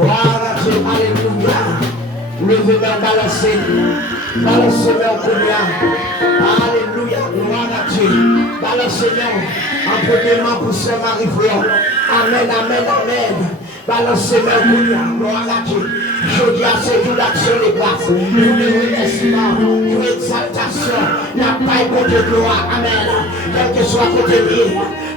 Gloire à Dieu, alléluia. Levez-moi, balancez-moi en première. Alléluia, gloire à Dieu. Balancez-moi en premièrement pour ce Marie-Fleur. Amen, amen, amen. Balancez-moi en première, gloire à Dieu. Je dis à ce jour d'action de grâce, pour le remerciement, pour l'exaltation, la paille pour Dieu gloire, amen. Quel que soit côté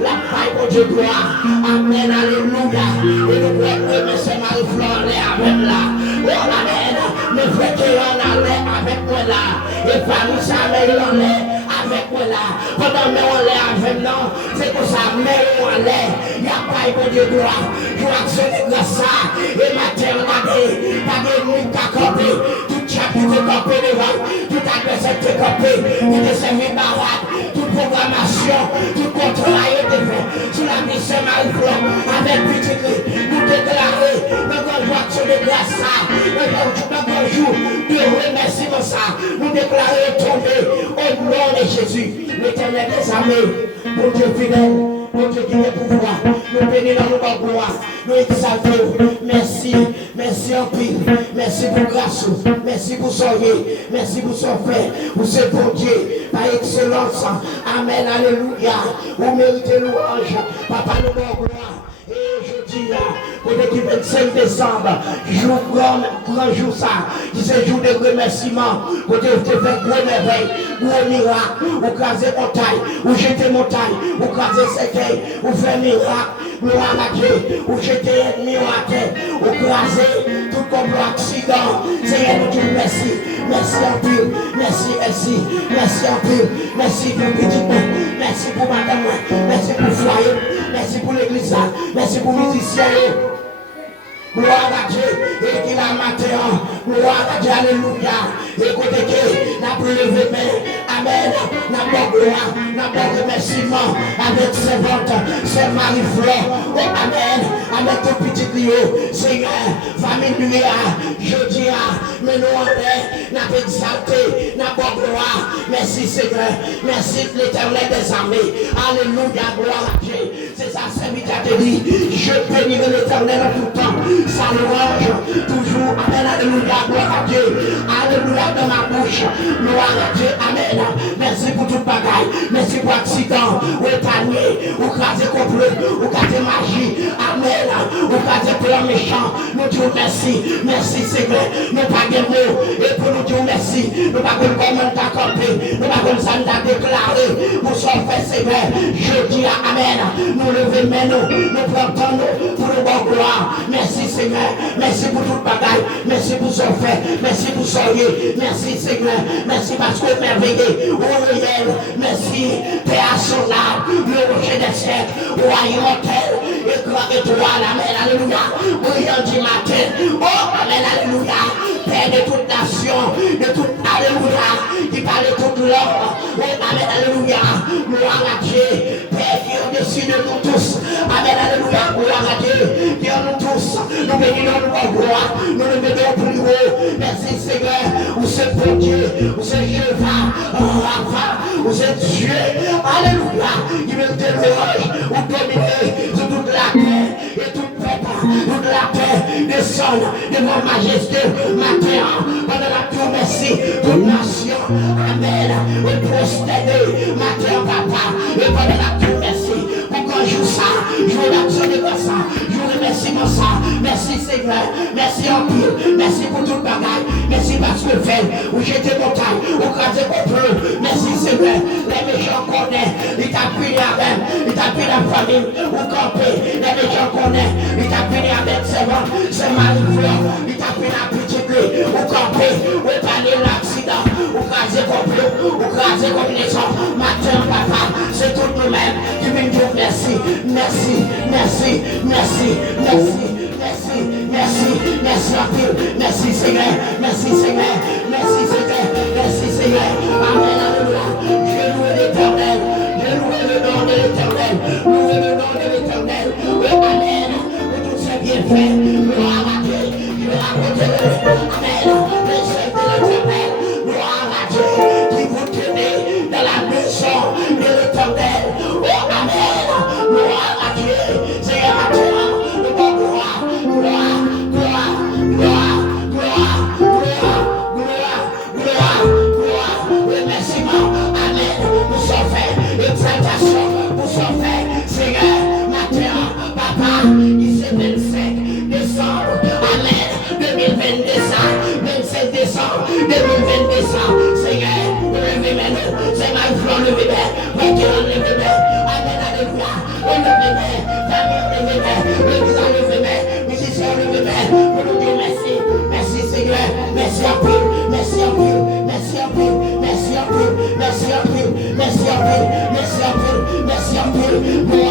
la paille pour Dieu gloire, amen, alléluia. Et nous voulons remercier Marie-Fleur, avec là, oh amen. Mes frères qui en allaient avec moi là, et parmi ça, mais on est avec moi là. Pendant que on est avec nous, c'est pour ça, mais on est, il n'y a pas pour Dieu gloire. Je vais actionner grâce ça, et ma terre, regardez. Pas de nuit qu'à camper, tout chat qui te camper devant, tout adversaire qui te camper, qui te servi barade, toute programmation, tout contrat est fait sur la mission Marie-Fleur, avec petit nous déclarer, notre joie de grâce, notre jour de remerciement ça, nous déclarer tomber au nom de Jésus, l'Éternel des armées, mon Dieu fidèle. Mon Dieu qui est pouvoir, nous bénissons dans nos gloire, nous exaltons. Merci, merci en pile, merci pour grâce, merci pour soyez, merci pour son fait, pour ce bon Dieu, par excellence. Amen, alléluia. Vous méritez louange, Papa nous gloire. Et je dis, pour l'équipe 25 décembre, jour grand jour ça, qui c'est jour de remerciement, pour te faire gros merveille, gros miracle, ou craser montagne, ou jeter montagne, ou craser cercueil, ou faire miracle, gloire à Dieu, ou jeter ennemi à terre, ou craser tout comme accident. Seigneur, nous disons merci, merci en pile, merci en pile, merci pour petit nom, merci pour madame, merci pour foyer, merci pour l'église, merci pour les musiciens. Gloire à Dieu, et qu'il a matin, gloire à Dieu, alléluia. Écoutez que, n'a pas levé main, amen, n'a pas gloire, n'a pas remerciement, avec ses ventes, ses Marie-Fleur, oh amen, avec ton petit Rio, Seigneur, famille lui, je dis, mais nous en est, n'a pas exalté, n'a pas gloire, merci Seigneur, merci l'Éternel des armées, alléluia, gloire à Dieu, c'est ça, c'est lui qui a dit, je bénirai l'Éternel en tout temps. Sa louange, toujours, amen, alléluia, gloire à Dieu, alléluia dans ma bouche, gloire à Dieu, amen, merci pour toute bagaille, merci pour l'accident, ou épargné, ou craser complot, ou casser magie, amen, ou casser plan méchant, nous disons merci, merci Seigneur, nous pas de mots, et pour nous dire merci, nous pas comme comment t'as campé, nous pas comme ça nous t'a déclaré, pour son fait Seigneur, je dis amen, nous levons maintenant, nous prenons pour le bon gloire, merci Seigneur, merci pour toute bagaille, merci pour son fait, merci pour son lieu, merci Seigneur, merci parce que merveilleux, au réel, merci, Père à son âme, le rocher des siècles, roi immortel, éclat étoile, amen, alléluia, brillant du matin, oh, amen, alléluia, Père de toute nation, de toute, alléluia, qui parle de toute l'homme, oh, amen, alléluia, gloire à Dieu, Père qui est au-dessus de nous tous, amen, alléluia, gloire à Dieu, qui est en nous tous, nous bénissons nous gloire, nous le mettons plus haut. Merci Seigneur, où c'est pour Dieu, où c'est Jéhovah, où c'est Dieu, alléluia, qui veut te louange, où dominer sur toute la terre et tout peuple, toute la terre descend devant majesté, matin, pendant la tour, merci, toute nation, amen, et prosterner, matin, papa, et pendant la tour, merci, pour qu'on joue ça, joue l'action de ça, joue remerciement ça, merci Seigneur, merci en pile, merci pour toute bagaille, merci parce que fait, où j'étais montagne, où crasé complot, merci Seigneur, les méchants connaissent, il t'a puni avec, il t'a puni la famille, où camper, les méchants connaissent, il t'a puni avec ses vents, ses Marie-Fleur, il t'a puni la petite clé, où camper, où épargner l'accident, où crasé complot, où crasé combinaison, matin papa, c'est tout nous-mêmes qui viennent dire merci, merci, merci, merci, merci. Merci, merci, merci en pile, merci Seigneur, merci Seigneur, merci Seigneur, merci Seigneur, amen, alléluia, je loue l'Éternel, je loue le nom de l'Éternel, louez le nom de l'Éternel, oui, amen, pour tous ces bienfaits, gloire à Dieu, je vais raconter le amen, le chef de l'Éternel, gloire à Dieu, qui vous tenez dans la maison de l'Éternel, oh amen, gloire à Dieu, Seigneur, à toi, gloire 2022 ça, Seigneur, levez-moi, c'est ma foi, levez-moi, maintenant levez-moi, amen, alléluia, levez-moi, famille, levez-moi, l'église, levez-moi, musiciens, levez-moi, pour nous dire merci, merci Seigneur, merci à vous, merci à vous, merci à vous, merci à vous, merci à vous, merci à vous, merci à vous, merci à vous,